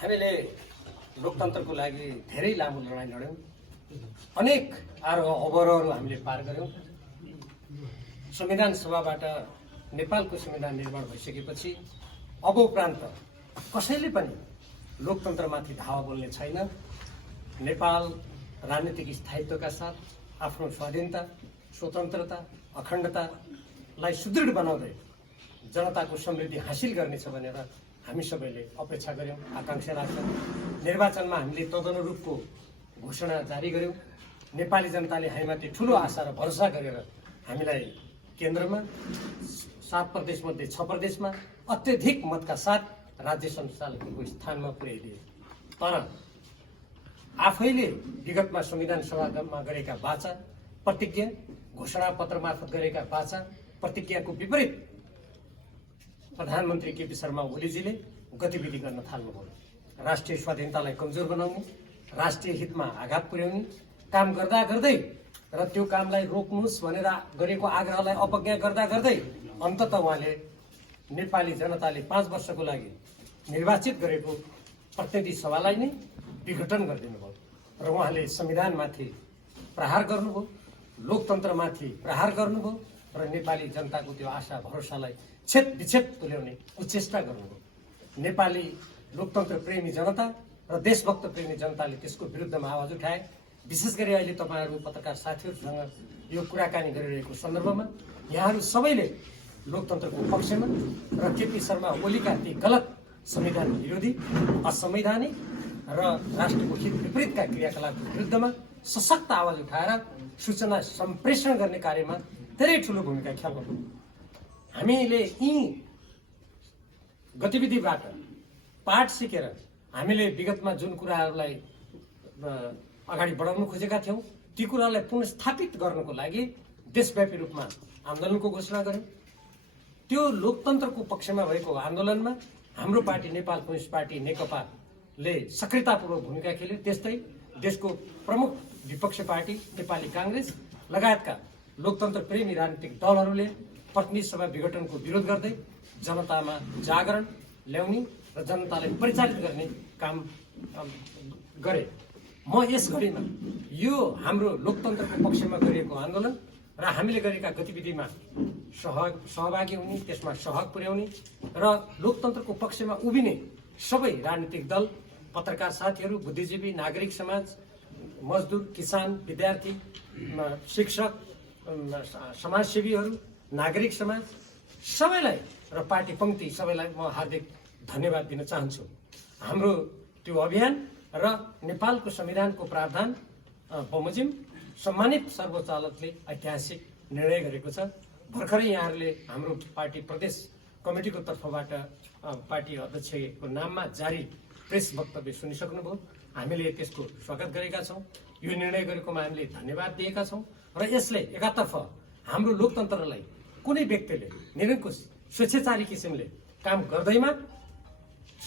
हामीले लोकतन्त्रको लागि धेरै लामो लडाइँ लड्यौँ। अनेक आरोह अवरोहहरू हामीले पार गर्यौँ। संविधान सभाबाट नेपालको संविधान निर्माण भइसकेपछि अब उपरान्त कसैले पनि लोकतन्त्रमाथि धावा बोल्ने छैन। नेपाल राजनीतिक स्थायित्वका साथ आफ्नो स्वाधीनता, स्वतन्त्रता, अखण्डतालाई सुदृढ बनाउँदै जनताको समृद्धि हासिल गर्नेछ भनेर हामी सबैले अपेक्षा गर्यौँ, आकांक्षा राख्छौँ। निर्वाचनमा हामीले तदनुरूपको घोषणा जारी गर्यौँ। नेपाली जनताले हामीमाथि ठुलो आशा र भरोसा गरेर हामीलाई केन्द्रमा 7 प्रदेशमध्ये 6 प्रदेशमा अत्यधिक मतका साथ राज्य सञ्चालकको स्थानमा पुर्याइदिए। तर आफैले विगतमा संविधान सभामा गरेका वाचा, प्रतिज्ञा, घोषणा पत्र मार्फत गरेका वाचा, प्रतिज्ञाको विपरीत प्रधानमन्त्री केपी शर्मा ओलीजीले गतिविधि गर्न थाल्नुभयो। राष्ट्रिय स्वाधीनतालाई कमजोर बनाउने, राष्ट्रिय हितमा आघात पुर्याउने काम गर्दा गर्दै र त्यो कामलाई रोक्नुहोस् भनेर गरेको आग्रहलाई अपज्ञा गर्दा गर्दै अन्ततः उहाँले नेपाली जनताले 5 वर्षको लागि निर्वाचित गरेको प्रतिनिधि सभालाई नै विघटन गरिदिनु भयो र उहाँले संविधानमाथि प्रहार गर्नुभयो, लोकतन्त्रमाथि प्रहार गर्नुभयो र नेपाली जनताको त्यो आशा भरोसालाई छेद विच्छेद तुल्याउने कुचेष्टा गर्नुभयो। नेपाली लोकतन्त्र प्रेमी जनता र देशभक्त प्रेमी जनताले त्यसको विरुद्धमा आवाज उठाए। विशेष गरी अहिले तपाईँहरू पत्रकार साथीहरूसँग यो कुराकानी गरिरहेको सन्दर्भमा यहाँहरू सबैले लोकतन्त्रको पक्षमा र केपी शर्मा ओलीका ती गलत संविधान विरोधी, असंवैधानिक र राष्ट्रको हित विपरीतका क्रियाकलापको विरुद्धमा सशक्त आवाज उठाएर सूचना सम्प्रेषण गर्ने कार्यमा धेरै ठुलो भूमिका खेल्नु। हामीले यी गतिविधिबाट पाठ सिकेर हामीले विगतमा जुन कुराहरूलाई अगाडि बढाउन खोजेका थियौँ ती कुरालाई पुनर्स्थापित गर्नको लागि देशव्यापी रूपमा आन्दोलनको घोषणा गर्यौँ। त्यो लोकतन्त्रको पक्षमा भएको आन्दोलनमा हाम्रो पार्टी नेपाल कम्युनिस्ट पार्टी नेकपाले सक्रियतापूर्वक भूमिका खेल्यो। त्यस्तै देशको प्रमुख विपक्षी पार्टी नेपाली काङ्ग्रेस लगायतका लोकतन्त्र प्रेमी राजनीतिक दलहरूले प्रतिनिधि सभा विघटनको विरोध गर्दै जनतामा जागरण ल्याउने र जनतालाई परिचालित गर्ने काम गरे। म यस घडीमा यो हाम्रो लोकतन्त्रको पक्षमा गरिएको आन्दोलन र हामीले गरेका गतिविधिमा सहभागी हुने, त्यसमा सहयोग पुर्याउने र लोकतन्त्रको पक्षमा उभिने सबै राजनीतिक दल, पत्रकार साथीहरू, बुद्धिजीवी, नागरिक समाज, मजदुर, किसान, विद्यार्थी, शिक्षक, समाजसेवीहरू, नागरिक समाज सबैलाई र पार्टी पङ्क्ति सबैलाई म हार्दिक धन्यवाद दिन चाहन्छु। हाम्रो त्यो अभियान र नेपालको संविधानको प्रावधान बमोजिम सम्मानित सर्वोच्च अदालतले ऐतिहासिक निर्णय गरेको छ। भर्खरै यहाँहरूले हाम्रो पार्टी प्रदेश कमिटीको तर्फबाट पार्टी अध्यक्षको नाममा जारी प्रेस वक्तव्य सुनिसक्नुभयो। हामीले त्यसको स्वागत गरेका छौँ। यो निर्णय गरेकोमा हामीले धन्यवाद दिएका छौँ र यसले एकातर्फ हाम्रो लोकतन्त्रलाई कुनै व्यक्तिले निरङ्कुश स्वेच्छाचारी किसिमले काम गर्दैमा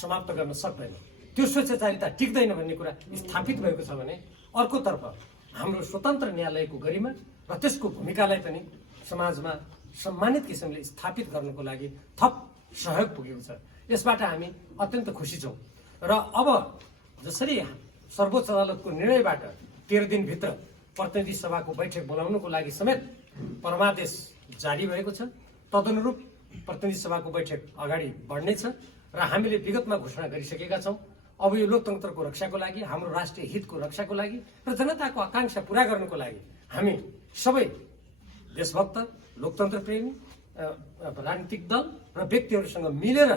समाप्त गर्न सक्दैन। त्यो स्वेच्छाचारिता टिक्दैन भन्ने कुरा स्थापित भएको छ भने अर्कोतर्फ हाम्रो स्वतन्त्र न्यायालयको गरिमा र त्यसको भूमिकालाई पनि समाजमा सम्मानित किसिमले स्थापित गर्नको लागि थप सहयोग पुगेको छ। यसबाट हामी अत्यन्त खुसी छौँ र अब जसरी सर्वोच्च अदालतको निर्णयबाट 13 दिनभित्र प्रतिनिधि सभाको बैठक बोलाउनको लागि समेत परमादेश जारी भएको छ, तदनुरूप प्रतिनिधि सभाको बैठक अगाडि बढ्नेछ र हामीले विगतमा घोषणा गरिसकेका छौँ। अब यो लोकतन्त्रको रक्षाको लागि, हाम्रो राष्ट्रिय हितको रक्षाको लागि र जनताको आकांक्षा पूरा गर्नको लागि हामी सबै देशभक्त, लोकतन्त्र प्रेमी, राजनीतिक दल र व्यक्तिहरूसँग मिलेर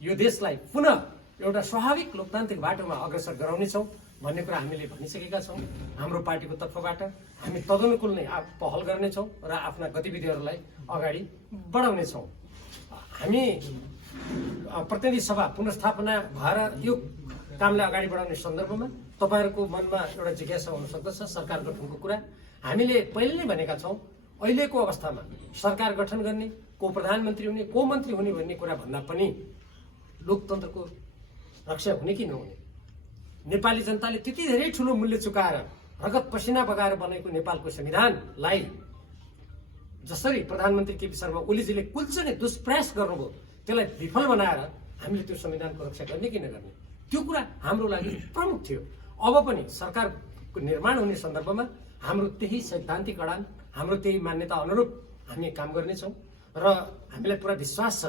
यो देशलाई पुनः एउटा स्वाभाविक लोकतान्त्रिक बाटोमा अग्रसर गराउनेछौँ भन्ने कुरा हामीले भनिसकेका छौँ। हाम्रो पार्टीको तर्फबाट हामी तदनुकूल नै पहल गर्नेछौँ र आफ्ना गतिविधिहरूलाई अगाडि बढाउनेछौँ। हामी प्रतिनिधि सभा पुनर्स्थापना भएर यो कामलाई अगाडि बढाउने सन्दर्भमा तपाईँहरूको मनमा एउटा जिज्ञासा हुन सक्दछ सरकार गठनको कुरा। हामीले पहिले नै भनेका छौँ, अहिलेको अवस्थामा सरकार गठन गर्ने, को प्रधानमन्त्री हुने, को मन्त्री हुने भन्ने कुरा भन्दा पनि लोकतन्त्रको रक्षा हुने कि नहुने, नेपाली जनताले त्यति धेरै ठुलो मूल्य चुकाएर रगत पसिना बगाएर बनेको नेपालको संविधानलाई जसरी प्रधानमन्त्री केपी शर्मा ओलीजीले कुल्चने दुष्प्रयास गर्नुभयो त्यसलाई विफल बनाएर हामीले त्यो संविधानको रक्षा गर्ने कि नगर्ने, त्यो कुरा हाम्रो लागि प्रमुख थियो। अब पनि सरकारको निर्माण हुने सन्दर्भमा हाम्रो त्यही सैद्धान्तिक अडान, हाम्रो त्यही मान्यता अनुरूप हामी काम गर्नेछौँ र हामीलाई पुरा विश्वास छ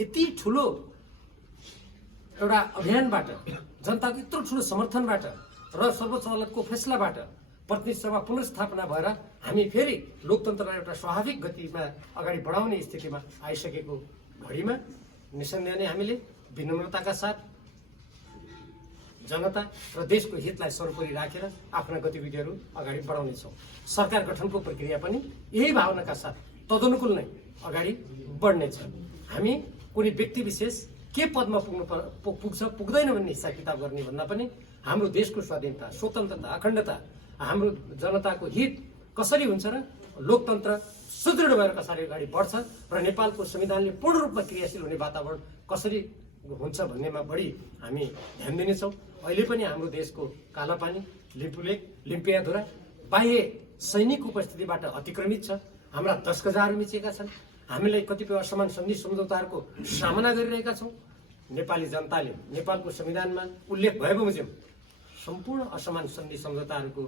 यति ठुलो एउटा अभियानबाट, जनताको यत्रो ठुलो समर्थनबाट र सर्वोच्च अदालतको फैसलाबाट प्रतिनिधि सभा पुनर्स्थापना भएर हामी फेरि लोकतन्त्रलाई एउटा स्वाभाविक गतिमा अगाडि बढाउने स्थितिमा आइसकेको घडीमा निसन्देह नै हामीले विनम्रताका साथ जनता र देशको हितलाई सर्वोपरि राखेर आफ्ना गतिविधिहरू अगाडि बढाउनेछौँ। सरकार गठनको प्रक्रिया पनि यही भावनाका साथ तदनुकूल नै अगाडि बढ्नेछ। हामी कुनै व्यक्ति विशेष के पदमा पुग्छ पुग्दैन भन्ने हिसाब किताब गर्ने भन्दा पनि हाम्रो देशको स्वाधीनता, स्वतन्त्रता, अखण्डता, हाम्रो जनताको हित कसरी हुन्छ र लोकतन्त्र सुदृढ भएर कसरी अगाडि बढ्छ र नेपालको संविधानले पूर्ण रूपमा क्रियाशील हुने वातावरण कसरी हुन्छ भन्नेमा बढी हामी ध्यान दिनेछौँ। अहिले पनि हाम्रो देशको कालापानी, लिम्पुलेक, लिम्पियाधुरा बाह्य सैनिक उपस्थितिबाट अतिक्रमित छ। हाम्रा दशगजाहरू मिचिएका छन्। हामीलाई कतिपय असमान सन्धि सम्झौताहरूको सामना गरिरहेका छौँ। नेपाली जनताले नेपालको संविधानमा उल्लेख भए बमोजिम सम्पूर्ण असमान सन्धि सम्झौताहरूको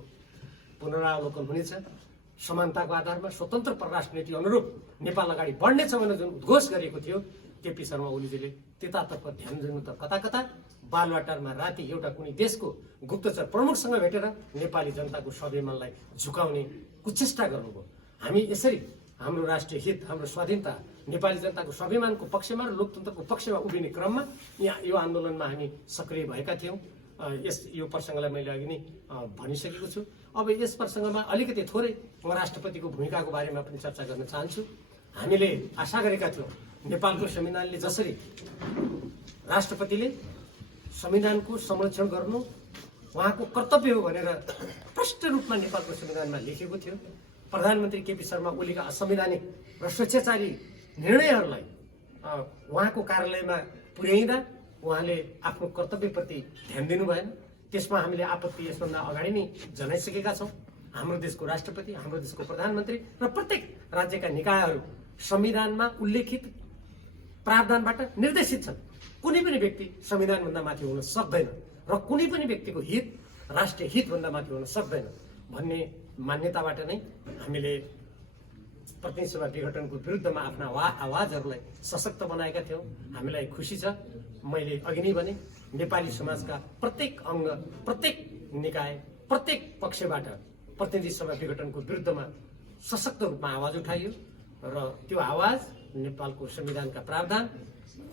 पुनरावलोकन हुनेछ। समानताको आधारमा स्वतन्त्र परराष्ट्र नीति अनुरूप नेपाल अगाडि बढ्नेछ भनेर जुन उद्घोष गरेको थियो केपी शर्मा ओलीजीले त्यतातर्फ ध्यान दिनु त कता कता बालवाटारमा राति एउटा कुनै देशको गुप्तचर प्रमुखसँग भेटेर नेपाली जनताको स्वाभिमानलाई झुकाउने कुचेष्टा गर्नुभयो। हामी यसरी हाम्रो राष्ट्रिय हित, हाम्रो स्वाधीनता, नेपाली जनताको स्वाभिमानको पक्षमा र लोकतन्त्रको पक्षमा उभिने क्रममा यहाँ यो आन्दोलनमा हामी सक्रिय भएका थियौँ। यो प्रसङ्गलाई मैले अघि नै भनिसकेको छु। अब यस प्रसङ्गमा अलिकति थोरै म राष्ट्रपतिको भूमिकाको बारेमा पनि चर्चा गर्न चाहन्छु। हामीले आशा गरेका थियौँ नेपालको संविधानले जसरी राष्ट्रपतिले संविधानको संरक्षण गर्नु उहाँको कर्तव्य हो भनेर प्रष्ट रूपमा नेपालको संविधानमा लेखेको थियो, प्रधानमन्त्री केपी शर्मा ओलीका असंवैधानिक र स्वेच्छाचारी निर्णयहरूलाई उहाँको कार्यालयमा पुर्याइँदा उहाँले आफ्नो कर्तव्यप्रति ध्यान दिनु भएन। त्यसमा हामीले आपत्ति यसभन्दा अगाडि नै जनाइसकेका छौँ। हाम्रो देशको राष्ट्रपति, हाम्रो देशको प्रधानमन्त्री र प्रत्येक राज्यका निकायहरू संविधानमा उल्लेखित प्रावधानबाट निर्देशित छन्। कुनै पनि व्यक्ति संविधानभन्दा माथि हुन सक्दैन र कुनै पनि व्यक्तिको हित राष्ट्रिय हितभन्दा माथि हुन सक्दैन भन्ने मान्यताबाट नै हामीले प्रतिनिधि सभा विघटनको विरुद्धमा आफ्ना आवाजहरूलाई सशक्त बनाएका थियौँ। हामीलाई खुसी छ, मैले अघि नै भने नेपाली समाजका प्रत्येक अङ्ग, प्रत्येक निकाय, प्रत्येक पक्षबाट प्रतिनिधि सभा विघटनको विरुद्धमा सशक्त रूपमा आवाज उठाइयो र त्यो आवाज नेपालको संविधानका प्रावधान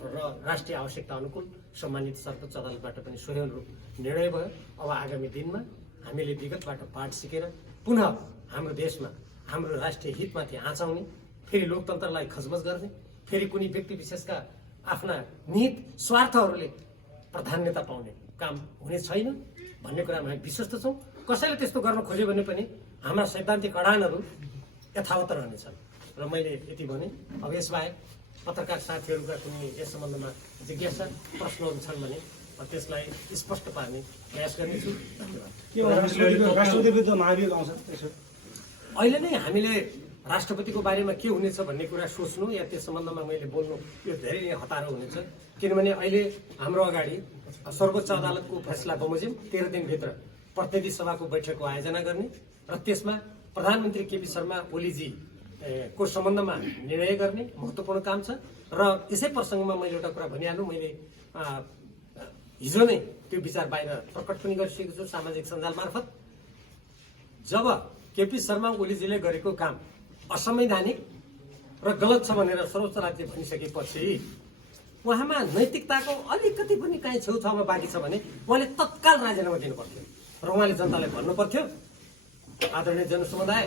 र राष्ट्रिय आवश्यकता अनुकूल सम्मानित सर्वोच्च अदालतबाट पनि सोही अनुरूप निर्णय भयो। अब आगामी दिनमा हामीले विगतबाट पाठ सिकेर पुनः हाम्रो देशमा हाम्रो राष्ट्रिय हितमाथि आँचाउने, फेरि लोकतन्त्रलाई खजबज गर्ने, फेरि कुनै व्यक्ति विशेषका आफ्ना निहित स्वार्थहरूले प्राधान्यता पाउने काम हुने छैन भन्ने कुरामा हामी विश्वस्त छौँ। कसैले त्यस्तो गर्न खोज्यो भने पनि हाम्रा सैद्धान्तिक अडानहरू यथावत रहनेछन् र मैले यति भने। अब यसबाहेक पत्रकार साथीहरूका कुनै यस सम्बन्धमा जिज्ञासा प्रश्नहरू छन् भने त्यसलाई स्पष्ट पार्ने प्रयास गर्नेछु। धन्यवाद। अहिले नै हामीले राष्ट्रपतिको बारेमा के हुनेछ भन्ने कुरा सोच्नु या त्यस सम्बन्धमा मैले बोल्नु यो धेरै नै हतारो हुनेछ। किनभने अहिले हाम्रो अगाडि सर्वोच्च अदालतको फैसला बमोजिम 13 दिनभित्र प्रतिनिधि सभाको बैठकको आयोजना गर्ने र त्यसमा प्रधानमन्त्री केपी शर्मा ओलीजी को सम्बन्धमा निर्णय गर्ने महत्त्वपूर्ण काम छ। र यसै प्रसङ्गमा मैले एउटा कुरा भनिहाल्नु, मैले हिजो नै त्यो विचार बाहिर प्रकट पनि गरिसकेको छु सामाजिक सञ्जाल मार्फत। जब केपी शर्मा ओलीजीले गरेको काम असंवैधानिक र गलत छ भनेर सर्वोच्च अदालतले भनिसकेपछि उहाँमा नैतिकताको अलिकति पनि काहीँ छेउछाउमा बाँकी छ भने उहाँले तत्काल राजीनामा दिनु पर्थ्यो र उहाँले जनतालाई भन्नु पर्थ्यो, आदरणीय जनसमुदाय,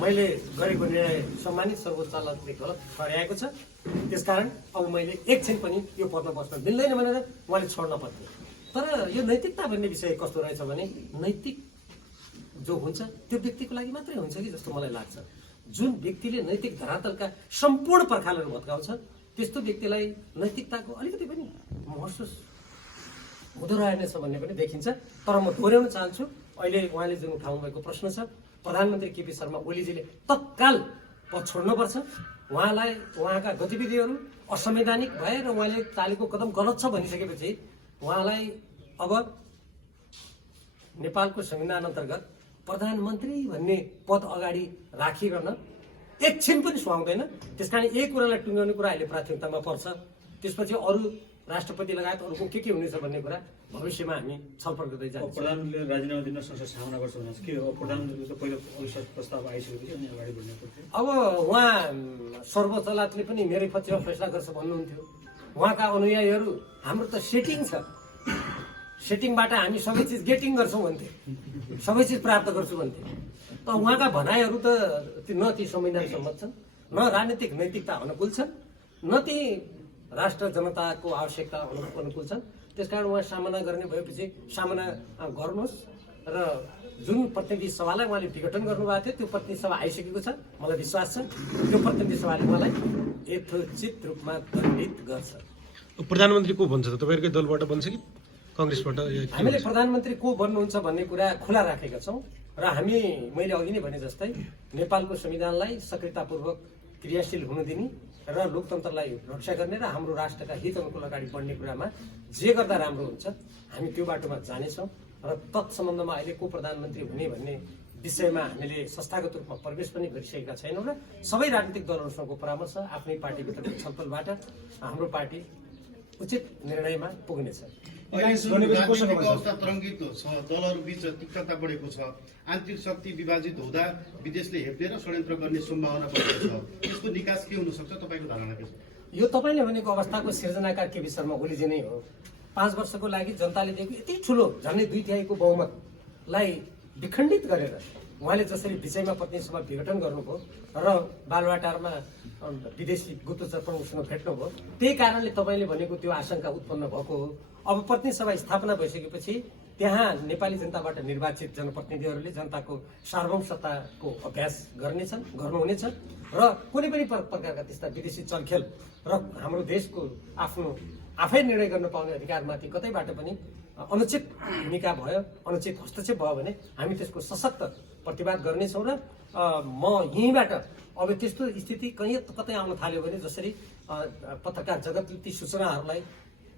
मैले गरेको निर्णय सम्मानित सर्वोच्च अदालतले गलत ठहर्याएको छ, त्यसकारण अब मैले एकछिन पनि यो पदमा बस्न मिल्दैन भनेर उहाँले छोड्न पर्थ्यो। तर यो नैतिकता भन्ने विषय कस्तो रहेछ भने नैतिक जो हुन्छ त्यो व्यक्तिको लागि मात्रै हुन्छ कि जस्तो मलाई लाग्छ। जुन व्यक्तिले नैतिक धरातलका सम्पूर्ण पर्खालहरू भत्काउँछ त्यस्तो व्यक्तिलाई नैतिकताको अलिकति पनि महसुस हुँदो रहेनछ भन्ने पनि देखिन्छ। तर म दोहोऱ्याउन चाहन्छु, अहिले उहाँले जुन उठाउनु भएको प्रश्न छ, प्रधानमन्त्री केपी शर्मा ओलीजीले तत्काल पद छोड्नुपर्छ। उहाँलाई उहाँका गतिविधिहरू असंवैधानिक भए र उहाँले चालेको कदम गलत छ भनिसकेपछि उहाँलाई अब नेपालको संविधान अन्तर्गत प्रधानमन्त्री भन्ने पद अगाडि राखिरहन एकछिन पनि सुहाउँदैन। त्यसकारण यही कुरालाई टुङ्ग्याउने कुरा अहिले प्राथमिकतामा पर्छ। त्यसपछि अरू राष्ट्रपति लगायत अरूको के हुनेछ भन्ने कुरा भविष्यमा हामी छलफल गर्दै जान्छौँ। प्रधानमन्त्रीले राजीनामा दिन संसद सामना गर्छ भने के हो? प्रधानमन्त्रीको त पहिलो अविश्वास प्रस्ताव आइसकेपछि अनि अगाडि बढ्ने पर्छ। अब उहाँ सर्वोच्च अदालतले पनि मेरै पक्षमा फैसला गर्छ भन्नुहुन्थ्यो। उहाँका अनुयायीहरू हाम्रो त सेटिङ छ, सेटिङबाट हामी सबै चिज गेटिङ गर्छौँ भन्थे, सबै चिज प्राप्त गर्छु भन्थे। त उहाँका भनाइहरू त न ती संविधान सम्मत छन्, न राजनीतिक नैतिकता अनुकूल छन्, न ती राष्ट्र जनताको आवश्यकता अनुकूल छन्। त्यसकारण उहाँ सामना गर्ने भएपछि सामना गर्नुहोस्। र जुन प्रतिनिधि सभालाई उहाँले विघटन गर्नुभएको थियो त्यो प्रतिनिधि सभा आइसकेको छ, मलाई विश्वास छ त्यो प्रतिनिधि सभाले उहाँलाई यथोचित रूपमा दण्डित गर्छ। प्रधानमन्त्री को भन्छ त? तपाईँहरूकै दलबाट बन्छ कि काङ्ग्रेसबाट? हामीले प्रधानमन्त्री को बन्नुहुन्छ भन्ने कुरा खुला राखेका छौँ र हामी मैले अघि नै भने जस्तै नेपालको संविधानलाई सक्रियतापूर्वक क्रियाशील हुन दिने र लोकतन्त्रलाई रक्षा गर्ने र हाम्रो राष्ट्रका हित अनुकूल अगाडि बढ्ने कुरामा जे गर्दा राम्रो हुन्छ हामी त्यो बाटोमा जानेछौँ। र तत्सम्बन्धमा अहिले को प्रधानमन्त्री हुने भन्ने विषयमा हामीले संस्थागत रूपमा प्रवेश पनि गरिसकेका छैनौँ र सबै राजनीतिक दलहरूसँगको परामर्श आफ्नै पार्टीभित्रको छलफलबाट हाम्रो पार्टी उचित निर्णयमा पुग्नेछ। राजनीतिक अवस्था तरङ्गित छ, दलहरू बीच तिक्तता बढेको छ, आन्तरिक शक्ति विभाजित हुँदा विदेशले हेप्ने र षड्यन्त्र गर्ने सम्भावना बढेको छ। यसको निकास के हुन सक्छ? तपाईँको धारणा के छ? यो तपाईँले भनेको अवस्थाको सिर्जनाकार केपी शर्मा ओलीजी नै हो। 5 वर्षको लागि जनताले दिएको यति ठुलो झन्डै 2/3 बहुमतलाई विखण्डित गरेर उहाँले जसरी विषयमा प्रतिनिधि सभा विघटन गर्नुभयो र बालुवाटारमा विदेशी गुप्तचर प्रमुखसँग भेट्नुभयो, त्यही कारणले तपाईँले भनेको त्यो आशंका उत्पन्न भएको हो। अब प्रतिनिधि सभा स्थापना भइसकेपछि त्यहाँ नेपाली जनताबाट निर्वाचित जनप्रतिनिधिहरूले जनताको सार्वभौम सत्ताको अभ्यास गर्नुहुनेछ र कुनै पनि प्रकारका त्यस्ता विदेशी चलखेल र हाम्रो देशको आफ्नो आफै निर्णय गर्न पाउने अधिकारमाथि कतैबाट पनि अनुचित भूमिका भयो, अनुचित हस्तक्षेप भयो भने हामी त्यसको सशक्त प्रतिवाद गर्नेछौँ। र म यहीँबाट अब त्यस्तो स्थिति कतै आउन थाल्यो भने जसरी पत्रकार जगतले ती सूचनाहरूलाई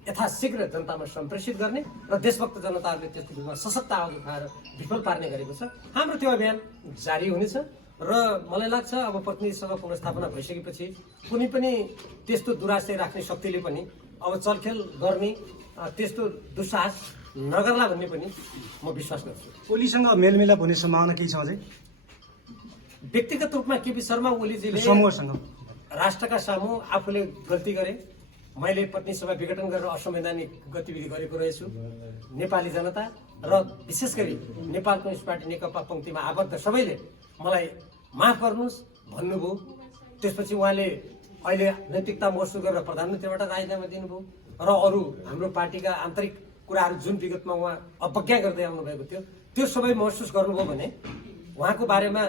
यथाशीघ्र जनतामा सम्प्रेषित गर्ने र देशभक्त जनताहरूले त्यसको विरुद्धमा सशक्त आवाज उठाएर विफल पार्ने गरेको छ। हाम्रो त्यो अभियान जारी हुनेछ र मलाई लाग्छ अब प्रतिनिधि सभा पुनर्स्थापना भइसकेपछि कुनै पनि त्यस्तो दुराशय राख्ने शक्तिले पनि अब चलखेल गर्ने त्यस्तो दुस्साहस नगर्ला भन्ने पनि म विश्वास गर्छु। ओलीसँग मेलमिलाप हुने सम्भावना केही छ अझै? व्यक्तिगत रूपमा केपी शर्मा ओलीजीले समूहसँग राष्ट्रका सामु आफूले गल्ती गरे, मैले प्रतिनिधि सभा विघटन गरेर असंवैधानिक गतिविधि गरेको रहेछु, नेपाली जनता र विशेष गरी नेपाल कम्युनिस्ट पार्टी नेकपा पङ्क्तिमा आबद्ध सबैले मलाई माफ गर्नुहोस् भन्नुभयो। त्यसपछि उहाँले अहिले नैतिकता महसुस गरेर प्रधानमन्त्रीबाट राजीनामा दिनुभयो र अरू हाम्रो पार्टीका आन्तरिक कुराहरू जुन विगतमा उहाँ अवज्ञा गर्दै आउनुभएको थियो त्यो सबै महसुस गर्नुभयो भने उहाँको बारेमा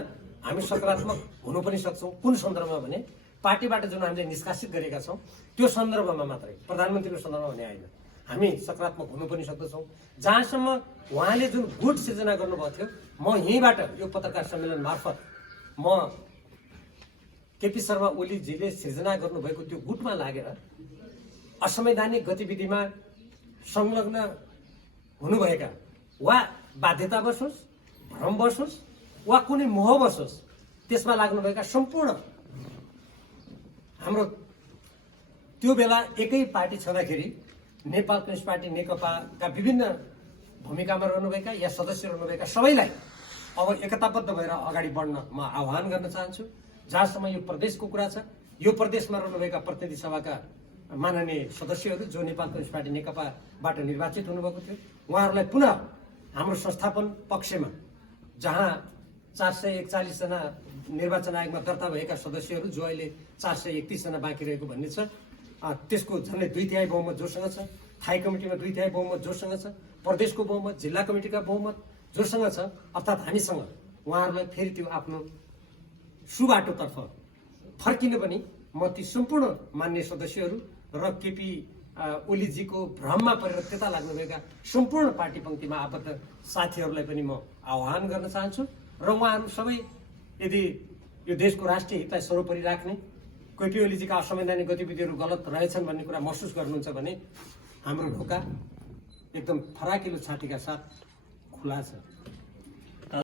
हामी सकारात्मक हुनु पनि सक्छौँ। कुन सन्दर्भमा भने पार्टीबाट जुन हामीले निष्कासित गरेका छौँ त्यो सन्दर्भमा मात्रै, प्रधानमन्त्रीको सन्दर्भमा भने होइन। हामी सकारात्मक हुनु पनि सक्दछौँ। जहाँसम्म उहाँले जुन गुट सिर्जना गर्नुभएको थियो, म यहीँबाट यो पत्रकार सम्मेलन मार्फत म केपी शर्मा ओलीजीले सिर्जना गर्नुभएको त्यो गुटमा लागेर असंवैधानिक गतिविधिमा संलग्न हुनुभएका वा बाध्यता बसोस्, भ्रम बसोस् वा कुनै मोह बसोस् त्यसमा लाग्नुभएका सम्पूर्ण हाम्रो त्यो बेला एकै पार्टी छँदाखेरि नेपाल कम्युनिस्ट पार्टी नेकपाका विभिन्न भूमिकामा रहनुभएका या सदस्य रहनुभएका सबैलाई अब एकताबद्ध भएर अगाडि बढ्न म आह्वान गर्न चाहन्छु। जहाँसम्म यो प्रदेशको कुरा छ, यो प्रदेशमा रहनुभएका प्रतिनिधि सभाका माननीय सदस्यहरू जो नेपाल कम्युनिस्ट पार्टी नेकपाबाट निर्वाचित हुनुभएको थियो उहाँहरूलाई पुनः हाम्रो संस्थापन पक्षमा जहाँ 441 जना निर्वाचन आयोगमा दर्ता भएका सदस्यहरू जो अहिले 431 जना बाँकी रहेको भन्ने छ, त्यसको झन्डै 2/3 बहुमत जोसँग छ, थाई कमिटीमा 2/3 बहुमत जोसँग छ, प्रदेशको बहुमत, जिल्ला कमिटीका बहुमत जोसँग छ, अर्थात् हामीसँग उहाँहरूलाई फेरि त्यो आफ्नो सुबाटोतर्फ फर्किनु पनि म ती सम्पूर्ण मान्य सदस्यहरू र केपी ओलीजीको भ्रममा परेर त्यता लाग्नुभएका सम्पूर्ण पार्टी पङ्क्तिमा आबद्ध साथीहरूलाई पनि म आह्वान गर्न चाहन्छु। र उहाँहरू सबै यदि यो देशको राष्ट्रिय हितलाई सर्वोपरि राख्ने, केपी ओलीजीका असंवैधानिक गतिविधिहरू गलत रहेछन् भन्ने कुरा महसुस गर्नुहुन्छ भने हाम्रो ढोका एकदम फराकिलो छातीका साथ खुला छ।